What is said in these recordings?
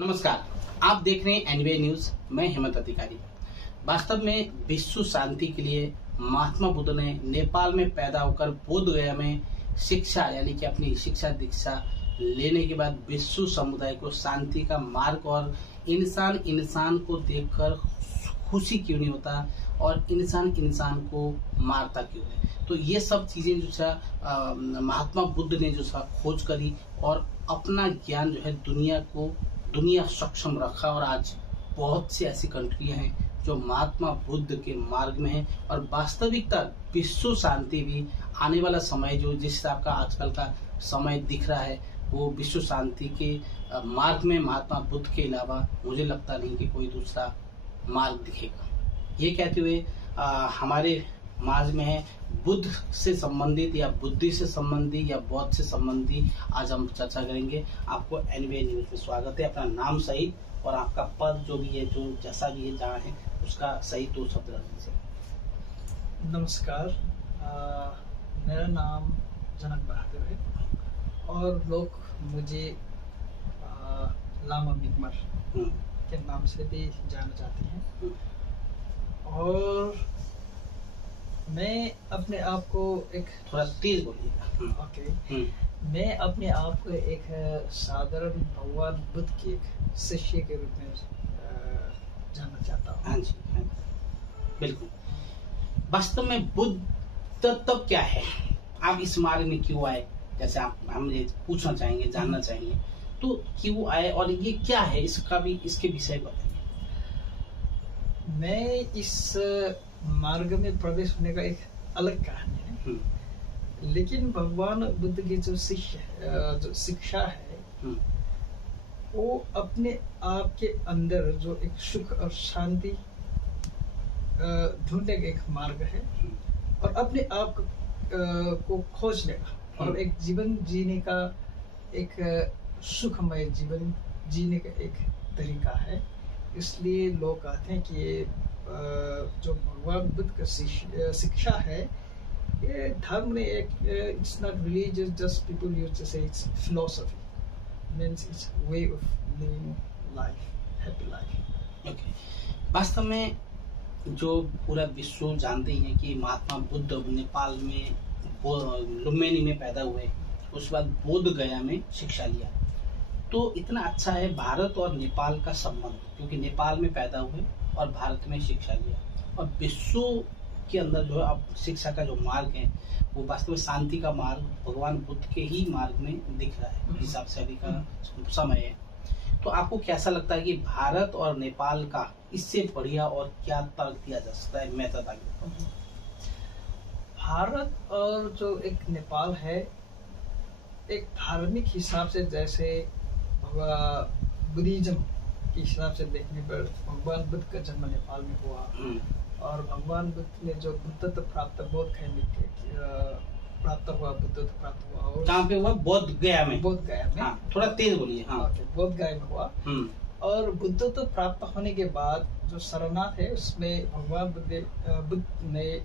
नमस्कार, आप देख रहे हैं एनबीए न्यूज। मैं हेमंत अधिकारी। वास्तव में विश्व शांति के लिए महात्मा बुद्ध ने नेपाल में पैदा होकर बोध गया में शिक्षा यानी कि अपनी शिक्षा दीक्षा लेने के बाद विश्व समुदाय को शांति का मार्ग और इंसान को देखकर खुशी क्यों नहीं होता और इंसान को मारता क्यों है। तो ये सब चीजें जो है महात्मा बुद्ध ने जो है खोज करी और अपना ज्ञान जो है दुनिया सक्षम रखा और आज बहुत सी ऐसी कंट्रियां हैं जो महात्मा बुद्ध के मार्ग में है और वास्तविकता विश्व शांति भी आने वाला समय जो जिस हिसाब का आजकल का समय दिख रहा है वो विश्व शांति के मार्ग में महात्मा बुद्ध के अलावा मुझे लगता नहीं कि कोई दूसरा मार्ग दिखेगा। ये कहते हुए हमारे समाज में है बुद्ध से संबंधित या बुद्धि से संबंधित या बौद्ध से संबंधित आज हम चर्चा करेंगे। आपको एनबीए न्यूज में स्वागत है। अपना नाम सहित और आपका पद जो भी है जो जैसा भी है जहाँ है उसका सही दो शब्द रख दीजिए। नमस्कार, मेरा नाम जनक बहादुर है और लोग मुझे लामा मिगमर के नाम से भी जाना जाते हैं और मैं अपने आप को एक थोड़ा तेज बोलिएगा। ओके, मैं अपने आप को एक साधारण भगवान बुद्ध के एक शिष्य के रूप में जानना चाहता हूँ। हाँ जी, बिल्कुल। वास्तव में बुद्ध तत्व क्या है, आप इस मार्ग में क्यों आए, जैसे आप हमें पूछना चाहेंगे, जानना चाहेंगे तो क्यों आए और ये क्या है, इसके विषय बताइए। मैं इस मार्ग में प्रवेश होने का एक अलग कहानी है, लेकिन भगवान बुद्ध की जो शिक्षा है वो अपने आप के अंदर जो एक सुख और शांति ढूंढने का एक मार्ग है और अपने आप को खोजने का और एक जीवन जीने का एक सुखमय जीवन जीने का एक तरीका है। इसलिए लोग कहते हैं कि ये जो भगवान बुद्ध का शिक्षा है ये धर्म ने एक it's not religious, just people use to say it's philosophy, means it's way of living life, happy life. Okay, वास्तव में जो पूरा विश्व जानते ही है कि महात्मा बुद्ध नेपाल में लुम्बिनी में पैदा हुए, उसके बाद बोध गया में शिक्षा लिया। तो इतना अच्छा है भारत और नेपाल का संबंध, क्योंकि नेपाल में पैदा हुए और भारत में शिक्षा लिया और विश्व के अंदर जो है अब शिक्षा का जो मार्ग है वो वास्तव में शांति का मार्ग भगवान बुद्ध के ही मार्ग में दिख रहा है हिसाब से अभी का समय है। तो आपको कैसा लगता है कि भारत और नेपाल का इससे बढ़िया और क्या तर्क दिया जा सकता है? मैं बता देता हूँ। भारत और जो एक नेपाल है एक धार्मिक हिसाब से, जैसे बुद्धिज्म के हिसाब से देखने पर भगवान बुद्ध का जन्म नेपाल में हुआ और भगवान बुद्ध ने जो बुद्धत्व प्राप्त बोध प्राप्त हुआ, बुद्धत्व प्राप्त हुआ और कहाँ पे हुआ? बोध गया में। हाँ, थोड़ा तेज बोलिए। हाँ, बोध गया में हुआ और बुद्धत्व प्राप्त होने के बाद जो शरणार्थ है उसमें भगवान बुद्ध ने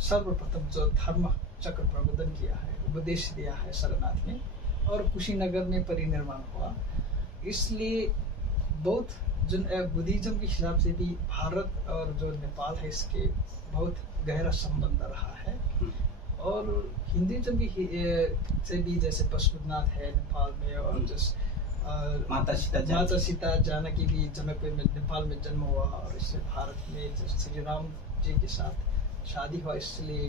सर्वप्रथम जो धर्म चक्र प्रबोधन किया है, उपदेश दिया है शरणार्थ में और कुशीनगर में परिनिर्वाण हुआ। इसलिए बुद्धिज्म के हिसाब से भी भारत और जो नेपाल है इसके बहुत गहरा संबंध रहा है और हिंदुइज्म की से भी, जैसे पशुपतिनाथ है नेपाल में और माता सीता जानकी भी जनकपुर में नेपाल में जन्म हुआ और इससे भारत में श्री राम जी के साथ शादी हुआ। इसलिए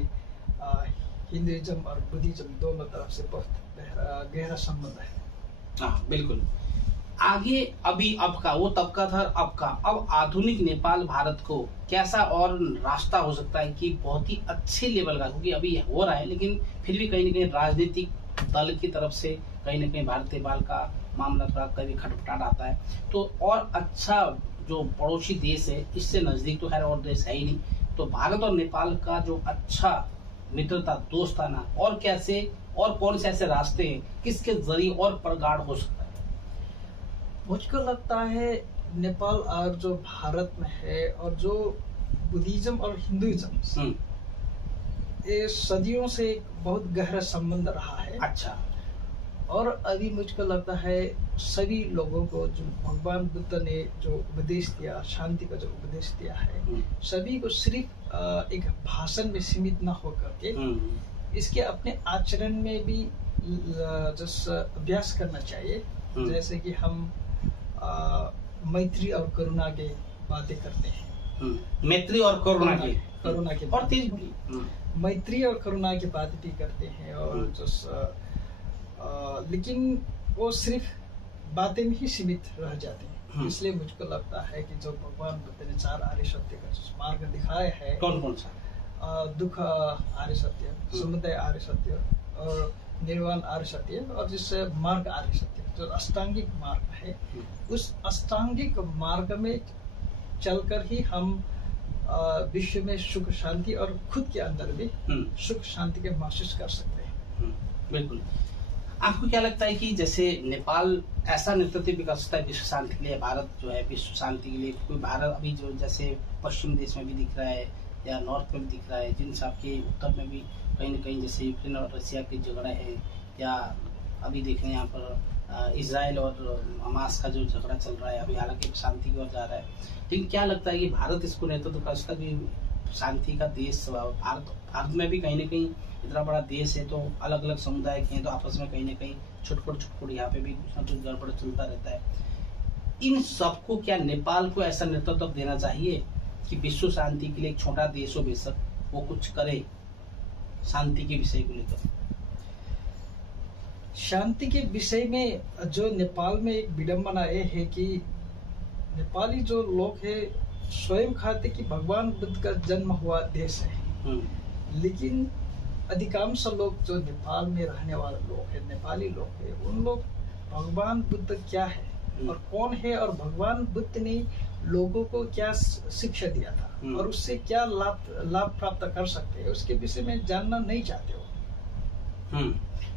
हिंदुइज्म और बुद्धिज्म दोनों तरफ से बहुत गहरा संबंध है। हाँ, बिल्कुल। आगे अभी अब का वो तब का था, अब आधुनिक नेपाल भारत को कैसा और रास्ता हो सकता है कि बहुत ही अच्छे लेवल का, क्योंकि अभी हो रहा है लेकिन फिर भी कहीं न कहीं राजनीतिक दल की तरफ से कहीं न कहीं भारत नेपाल का मामला थोड़ा कभी खटपटाट आता है। तो और अच्छा जो पड़ोसी देश है, इससे नजदीक तो खैर और देश है ही नहीं, तो भारत और नेपाल का जो अच्छा मित्रता दोस्ताना और कैसे और कौन से ऐसे रास्ते हैं किसके जरिए और प्रगाढ़ हो सकता है? मुझको लगता है नेपाल और जो भारत में है और जो बुद्धिज्म और हिंदुइज्म ये सदियों से बहुत गहरा संबंध रहा है। अच्छा। और अभी मुझको लगता है सभी लोगों को जो भगवान बुद्ध ने जो उपदेश दिया, शांति का जो उपदेश दिया है, सभी को सिर्फ एक भाषण में सीमित न होकर के इसके अपने आचरण में भी अभ्यास करना चाहिए। जैसे कि हम मैत्री और करुणा के बातें करते हैं, मैत्री और करुणा की और तेज मैत्री और करुणा की बातें भी करते हैं, और जो लेकिन वो सिर्फ बातें में ही सीमित रह जाते हैं। इसलिए मुझको लगता है कि जो भगवान बुद्ध ने 4 आर्य सत्य का जो मार्ग दिखाया है, कौन कौन सा? दुख आर्य सत्य, समुदय आर्य सत्य और निर्वाण आर्य सत्य, और जिससे मार्ग आर्य सत्य, जो अष्टांगिक मार्ग है, उस अष्टांगिक मार्ग में चलकर ही हम विश्व में सुख शांति और खुद के अंदर भी सुख शांति के महसूस कर सकते हैं। बिल्कुल। आपको क्या लगता है कि जैसे नेपाल ऐसा नेतृत्व विकसित है विश्व शांति के लिए, भारत जो है विश्व शांति के लिए, कोई भारत अभी जो जैसे पश्चिम देश में भी दिख रहा है या नॉर्थ में भी दिख रहा है, जिन साहब के उत्तर में भी कहीं न कहीं जैसे यूक्रेन और रशिया के झगड़ा है, या अभी देख रहे हैं यहाँ पर इजराइल और हमास का जो झगड़ा चल रहा है, अभी हालांकि शांति की ओर जा रहा है, लेकिन क्या लगता है कि भारत इसको नेतृत्व कर सकता है? शांति का देश भारत में भी कहीं न कहीं इतना बड़ा देश है, तो अलग अलग समुदाय के हैं, तो आपस में कहीं न कहीं छुटपुट यहाँ पे भी कुछ न कुछ गड़बड़ चलता रहता है। इन सबको क्या नेपाल को ऐसा नेतृत्व देना चाहिए कि विश्व शांति के लिए एक छोटा देश हो बेशक, वो कुछ करे शांति के विषय को लेकर? शांति के विषय में जो नेपाल में एक विडंबना ये है कि नेपाली जो लोग है स्वयं कहते कि भगवान बुद्ध का जन्म हुआ देश है, लेकिन अधिकांश लोग जो नेपाल में रहने वाले लोग हैं, नेपाली लोग हैं, उन लोग भगवान बुद्ध क्या है और कौन है, और भगवान बुद्ध ने लोगों को क्या शिक्षा दिया था और उससे क्या लाभ प्राप्त कर सकते हैं, उसके विषय में जानना नहीं चाहते हो।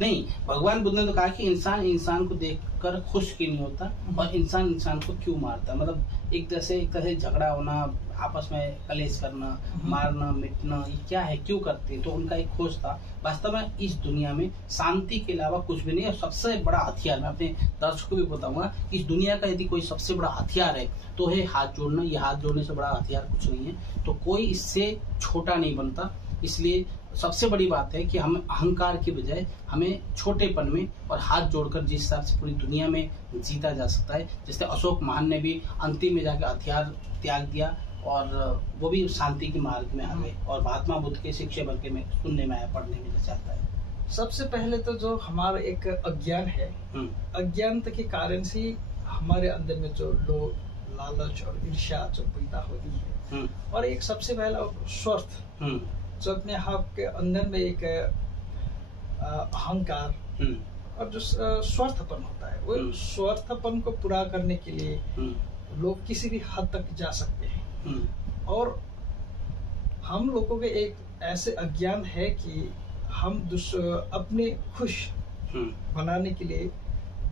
नहीं, भगवान बुद्ध ने तो कहा कि इंसान इंसान को देखकर खुश क्यों नहीं होता और इंसान इंसान को क्यों मारता। मतलब एक तरह से झगड़ा होना, आपस में कलेश करना, मारना मिटना, ये क्या है, क्यों करते हैं? तो उनका एक खोज था। वास्तव में इस दुनिया में शांति के अलावा कुछ भी नहीं है। सबसे बड़ा हथियार, मैं अपने दर्शकों को भी बताऊंगा, इस दुनिया का यदि कोई सबसे बड़ा हथियार है तो है हाथ जोड़ना। ये हाथ जोड़ने से बड़ा हथियार कुछ नहीं है, तो कोई इससे छोटा नहीं बनता। इसलिए सबसे बड़ी बात है कि हम अहंकार के बजाय हमें छोटेपन में और हाथ जोड़कर जिस हिसाब से पूरी दुनिया में जीता जा सकता है, जैसे अशोक महान ने भी अंतिम में जाकर हथियार त्याग दिया और वो भी शांति के मार्ग में आ गए, और महात्मा बुद्ध के शिक्षा वर्ग में सुनने में आया, पढ़ने में चाहता है। सबसे पहले तो जो हमारा एक अज्ञान है, अज्ञानता के कारण से हमारे अंदर में जो लोभ, लालच और ईर्ष्या जो पैदा होती है, और एक सबसे पहला स्वार्थ जो अपने आप के अंदर में एक अहंकार और जो स्वार्थपन होता है, वो स्वार्थपन को पूरा करने के लिए लोग किसी भी हद तक जा सकते हैं। और हम लोगों के एक ऐसे अज्ञान है कि हम अपने खुश बनाने के लिए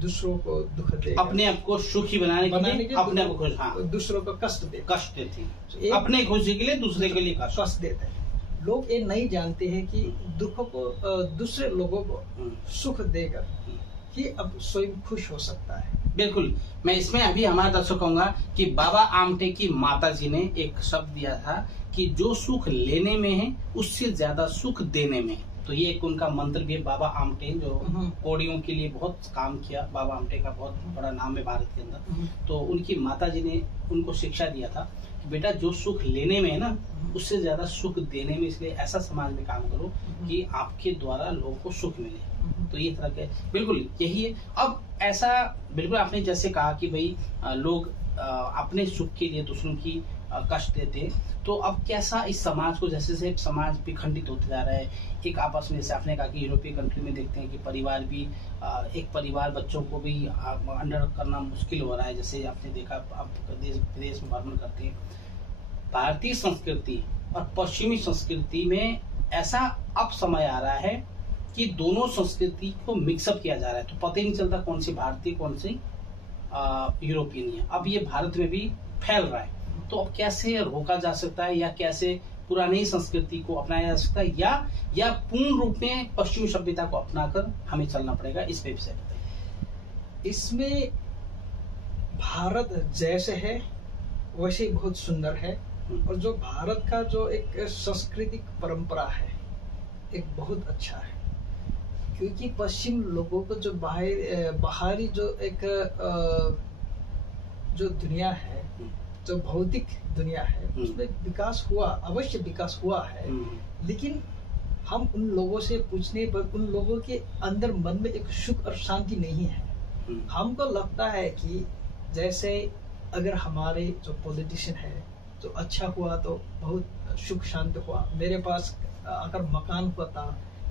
दूसरों को दुख दे, अपने आप को सुखी बनाने के लिए अपने आप को खुश, दूसरों को कष्ट देते, अपने खुशी के लिए दूसरे के लिए कष्ट देते हैं। लोग ये नहीं जानते हैं कि दुख को दूसरे लोगों को सुख देकर ही अब स्वयं खुश हो सकता है। बिल्कुल। मैं इसमें अभी हमारा दर्शक कहूंगा कि बाबा आमटे की माता जी ने एक शब्द दिया था कि जो सुख लेने में है उससे ज्यादा सुख देने में है। तो ये एक उनका मंत्र भी है। बाबा आमटे जो कोड़ियों के लिए बहुत काम किया, बाबा आमटे का बहुत बड़ा नाम है भारत के अंदर। तो उनकी माता जी ने उनको शिक्षा दिया था कि बेटा जो सुख लेने में है ना, उससे ज्यादा सुख देने में, इसलिए ऐसा समाज में काम करो कि आपके द्वारा लोगों को सुख मिले। तो ये तरह के बिल्कुल यही है। अब ऐसा बिल्कुल आपने जैसे कहा कि भाई लोग अपने सुख के लिए दूसरों की कष्ट देते हैं, तो अब कैसा इस समाज को, जैसे से समाज विखंडित होते जा रहा है, एक आपस में, जैसे आपने कहा कि यूरोपीय कंट्री में देखते हैं कि परिवार भी एक परिवार बच्चों को भी अंडर करना मुश्किल हो रहा है। जैसे आपने देखा अब देश विदेश में भ्रमण करते हैं, भारतीय संस्कृति और पश्चिमी संस्कृति में ऐसा अब समय आ रहा है कि दोनों संस्कृति को मिक्सअप किया जा रहा है, तो पता ही नहीं चलता कौन सी भारतीय कौन सी यूरोपियन है। अब ये भारत में भी फैल रहा है, तो अब कैसे रोका जा सकता है, या कैसे पुरानी संस्कृति को अपनाया जा सकता है, या पूर्ण रूप में पश्चिमी सभ्यता को अपनाकर हमें चलना पड़ेगा, इस पे विषय बताइए। इसमें भारत जैसे है वैसे बहुत सुंदर है, और जो भारत का जो एक सांस्कृतिक परंपरा है एक बहुत अच्छा है, क्योंकि पश्चिम लोगों को जो बाहरी जो एक जो दुनिया है, जो भौतिक दुनिया है, उसमें विकास हुआ, अवश्य विकास हुआ है, लेकिन हम उन लोगों से पूछने पर उन लोगों के अंदर मन में एक सुख और शांति नहीं है। हमको लगता है कि जैसे अगर हमारे जो पॉलिटिशियन है तो अच्छा हुआ तो बहुत सुख शांति हुआ, मेरे पास अगर मकान होता,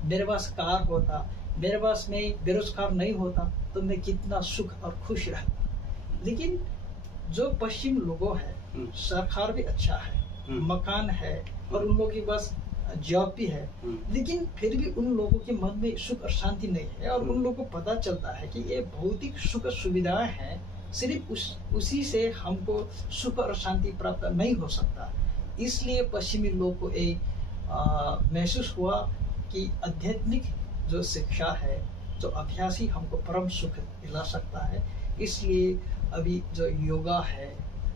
मेरे पास कार होता, मेरे पास मैं बेरोजगार नहीं होता तो मैं कितना सुख और खुश रहता। लेकिन जो पश्चिम लोगों है, सरकार भी अच्छा है, मकान है और उन लोगों के पास जॉब भी है, लेकिन फिर भी उन लोगों के मन में सुख और शांति नहीं है, और उन लोगों को पता चलता है कि ये भौतिक सुख सुविधाएं हैं, सिर्फ उसी से हमको सुख और शांति प्राप्त नहीं हो सकता। इसलिए पश्चिमी लोग को एक महसूस हुआ कि आध्यात्मिक जो शिक्षा है, जो अभ्यास ही हमको परम सुख दिला सकता है। इसलिए अभी जो योगा है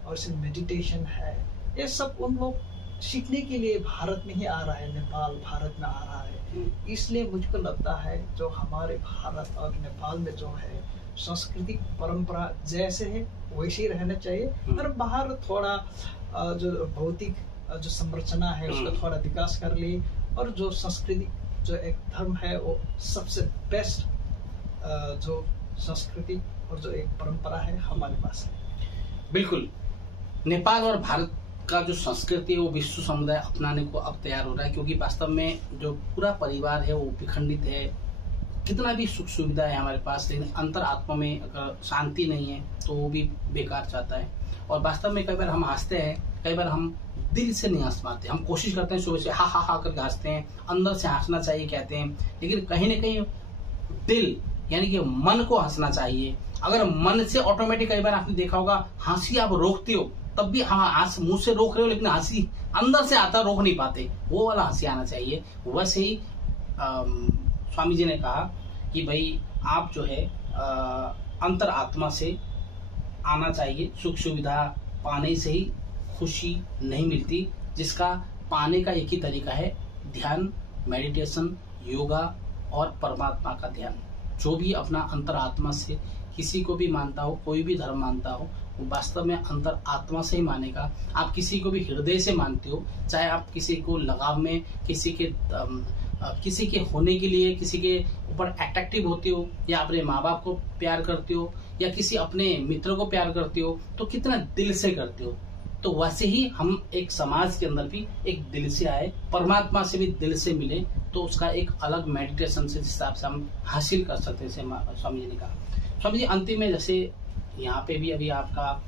और सिर्फ मेडिटेशन है, ये सब उन लोग सीखने के लिए भारत में ही आ रहा है, नेपाल भारत में आ रहा है। इसलिए मुझको लगता है जो हमारे भारत और नेपाल में जो है सांस्कृतिक परंपरा जैसे है वैसे ही रहना चाहिए, और बाहर थोड़ा जो भौतिक जो संरचना है उसका थोड़ा विकास कर ले, और जो सांस्कृतिक जो एक धर्म है वो सबसे बेस्ट जो संस्कृति और जो एक परंपरा है हमारे पास है। बिल्कुल, नेपाल और भारत का जो संस्कृति है वो विश्व समुदाय अपनाने को अब तैयार हो रहा है, क्योंकि वास्तव में जो पूरा परिवार है वो विखंडित है। कितना भी सुख सुविधा है हमारे पास, लेकिन अंतर आत्मा में अगर शांति नहीं है तो वो भी बेकार चाहता है। और वास्तव में कई बार हम हंसते हैं, कई बार हम दिल से नहीं हंस पाते। हम कोशिश करते हैं सुबह से हा हा हा करके हंसते हैं, अंदर से हंसना चाहिए कहते हैं, लेकिन कहीं ना कहीं दिल यानी कि मन को हंसना चाहिए। अगर मन से ऑटोमेटिक, कई बार आपने देखा होगा हंसी आप रोकते हो तब भी हाँ मुंह से रोक रहे हो, लेकिन हंसी अंदर से आता, रोक नहीं पाते, वो वाला हंसी आना चाहिए। वैसे ही स्वामी जी ने कहा कि भाई आप जो है अंतर आत्मा से आना चाहिए। सुख सुविधा पाने से ही खुशी नहीं मिलती, जिसका पाने का एक ही तरीका है ध्यान, मेडिटेशन, योगा और परमात्मा का ध्यान। जो भी अपना अंतर आत्मा से किसी को भी मानता हो, कोई भी धर्म मानता हो, वो वास्तव में अंतर आत्मा से ही मानेगा। आप किसी को भी हृदय से मानते हो, चाहे आप किसी को लगाव में किसी के होने के लिए किसी के ऊपर अट्रैक्टिव होते हो, या अपने माँ बाप को प्यार करते हो, या किसी अपने मित्र को प्यार करते हो, तो कितना दिल से करते हो। तो वैसे ही हम एक समाज के अंदर भी एक दिल से आए, परमात्मा से भी दिल से मिले, तो उसका एक अलग मेडिटेशन से जिस हिसाब से हम हासिल कर सकते हैं, स्वामी जी ने कहा। स्वामी जी अंतिम में जैसे यहाँ पे भी अभी आपका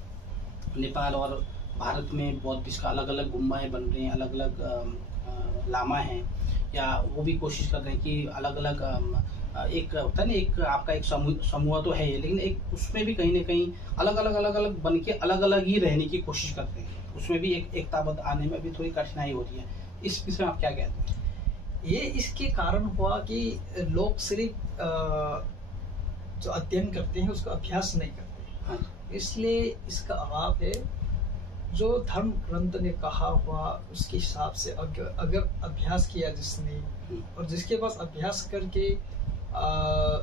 नेपाल और भारत में बौद्ध का अलग अलग गुम्बाएं बन रहे हैं, अलग अलग लामा हैं, या वो भी कोशिश कर रहे हैं कि अलग अलग एक होता है ना, एक आपका एक समूह तो है, लेकिन एक उसमें भी कहीं ना कहीं अलग अलग बन के अलग अलग ही रहने की कोशिश करते हैं। उसमें भी एक एकताबद्ध आने में भी थोड़ी कठिनाई होती है। इस विषय में आप क्या कहते हैं? ये इसके कारण हुआ कि लोग सिर्फ जो अध्ययन करते हैं उसका अभ्यास नहीं करते। हाँ। इसलिए इसका अभाव है। जो धर्म ग्रंथ ने कहा हुआ उसके हिसाब से अगर अभ्यास किया जिसने, और जिसके पास अभ्यास करके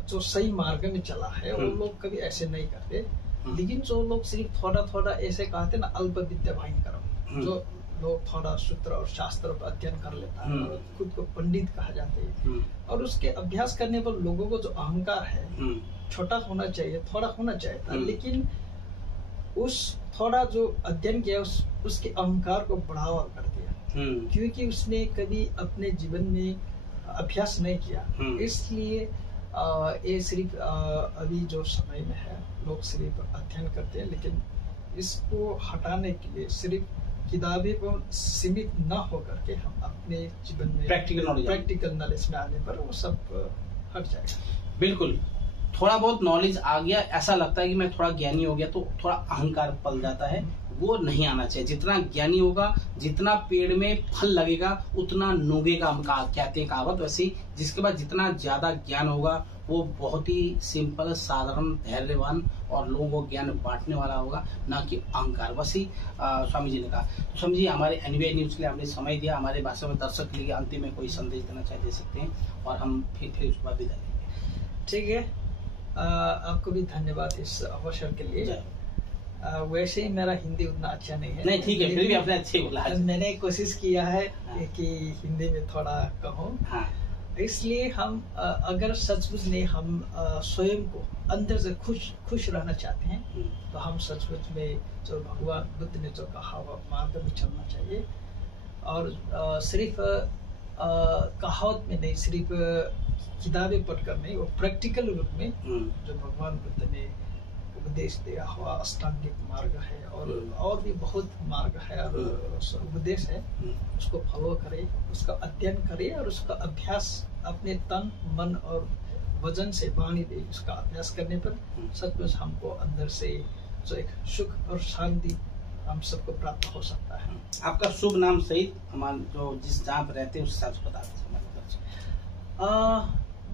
जो सही मार्ग में चला है, वो लोग कभी ऐसे नहीं करते। लेकिन जो लोग सिर्फ थोड़ा थोड़ा ऐसे कहते ना, अल्प विद्या भयंकरम, जो लोग थोड़ा सूत्र और शास्त्र पर अध्ययन कर लेता है और खुद को पंडित कहा जाते हैं, और उसके अभ्यास करने पर लोगों को जो अहंकार है छोटा होना चाहिए, थोड़ा होना चाहिए था, लेकिन उस थोड़ा जो अध्ययन किया उसके अहंकार को बढ़ावा कर दिया, क्योंकि उसने कभी अपने जीवन में अभ्यास नहीं किया। इसलिए ये सिर्फ अभी जो समय में है लोग सिर्फ अध्ययन करते हैं, लेकिन इसको हटाने के लिए सिर्फ किताबें पर सीमित न होकर के हम अपने जीवन में प्रैक्टिकल नॉलेज में आने पर वो सब हट जाएगा। बिल्कुल, थोड़ा बहुत नॉलेज आ गया, ऐसा लगता है कि मैं थोड़ा ज्ञानी हो गया, तो थोड़ा अहंकार पल जाता है, वो नहीं आना चाहिए। जितना ज्ञानी होगा, जितना पेड़ में फल लगेगा उतना नोगेगा, कहते हैं कहावत। वैसे जिसके पास जितना ज्यादा ज्ञान होगा वो बहुत ही सिंपल, साधारण, धैर्यवान और लोगों को ज्ञान बांटने वाला होगा, ना कि अहंकार। बस ही स्वामी जी ने कहा। तो स्वामी जी, हमारे एनबीआई न्यूज के लिए आपने समय दिया, हमारे भाषा में दर्शक के लिए अंतिम में कोई संदेश देना चाहे दे सकते हैं, और हम फिर उसके बाद विदा लेंगे। ठीक है, आपको भी धन्यवाद इस अवसर के लिए। वैसे ही मेरा हिंदी उतना अच्छा नहीं है। नहीं, ठीक है, फिर भी आपने अच्छे बोला। मैंने कोशिश किया है कि हिंदी में थोड़ा कहूँ। हाँ। इसलिए हम अगर सचमुच में हम स्वयं को अंदर से खुश रहना चाहते हैं, तो हम सचमुच में जो भगवान बुद्ध ने जो कहा हुआ मार्ग में चलना चाहिए। और सिर्फ कहावत में नहीं, सिर्फ किताबें पढ़कर नहीं, वो प्रैक्टिकल रूप में जो भगवान बुद्ध ने उपदेश दिया हुआ अष्टांगिक मार्ग है, और भी बहुत मार्ग है और उपदेश है, उसको फॉलो करे, उसका अध्ययन करे और उसका अभ्यास अपने तन, मन और वजन से वाणी दे। उसका अभ्यास करने पर सचमुच हमको अंदर से जो एक सुख और शांति हम सबको प्राप्त हो सकता है। आपका शुभ नाम सहित हमारे जो जिस जहाँ पर रहते हैं उस हिसाब से बता दीजिए।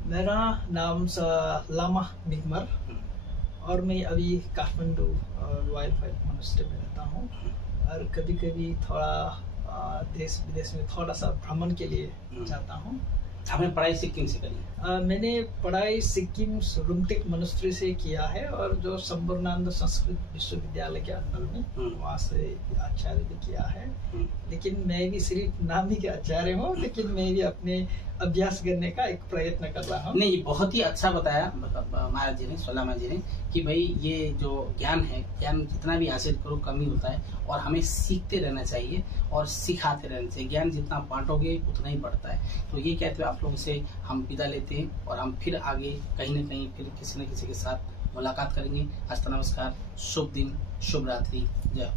मेरा नाम लामा निगमर, और मैं अभी काठमांडू रॉयल फाइट मोनेस्ट्री में रहता हूँ, और कभी कभी थोड़ा देश विदेश में थोड़ा सा भ्रमण के लिए जाता हूँ। आपने पढ़ाई सिक्किम से करी? मैंने पढ़ाई सिक्किम रुमटेक मोनेस्ट्री से किया है, और जो संपूर्णानंद संस्कृत विश्वविद्यालय के अंदर में वहाँ से आचार्य भी किया है। लेकिन मैं भी सिर्फ नाम ही के आचार्य हूँ, लेकिन मैं भी अपने अभ्यास करने का एक प्रयत्न कर रहा हूँ। नहीं, बहुत ही अच्छा बताया महाराज जी ने, सोलामा जी ने, कि भाई ये जो ज्ञान है, ज्ञान जितना भी हासिल करो कमी होता है, और हमें सीखते रहना चाहिए और सिखाते रहना चाहिए। ज्ञान जितना बांटोगे उतना ही बढ़ता है। तो ये कहते हुए आप लोगों से हम विदा लेते हैं, और हम फिर आगे कहीं न कहीं फिर किसी न किसी के साथ मुलाकात करेंगे। हस्त नमस्कार, शुभ दिन, शुभ रात्रि, जय हो।